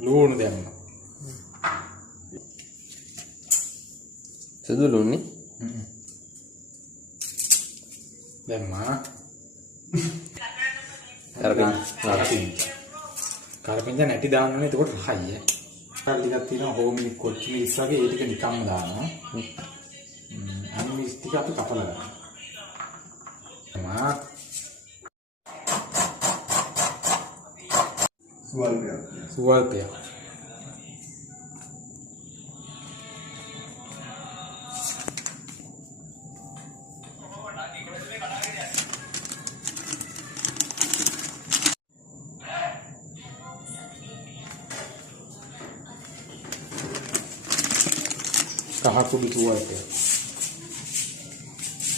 ලුණු දැම්මා. සුදු ලුණුනේ. දැම්මා. කරපින්ද නැටි දාන්නනේ එතකොට හයිය. ටිකක් තියෙනවා හෝමිලි කොච්චි මිරිස් වගේ ඒ ටික නිකම්ම දානවා. අනිත් ටික අපි කපලා දානවා. සුවල්පය. කහ කුඩු සුවල්පය.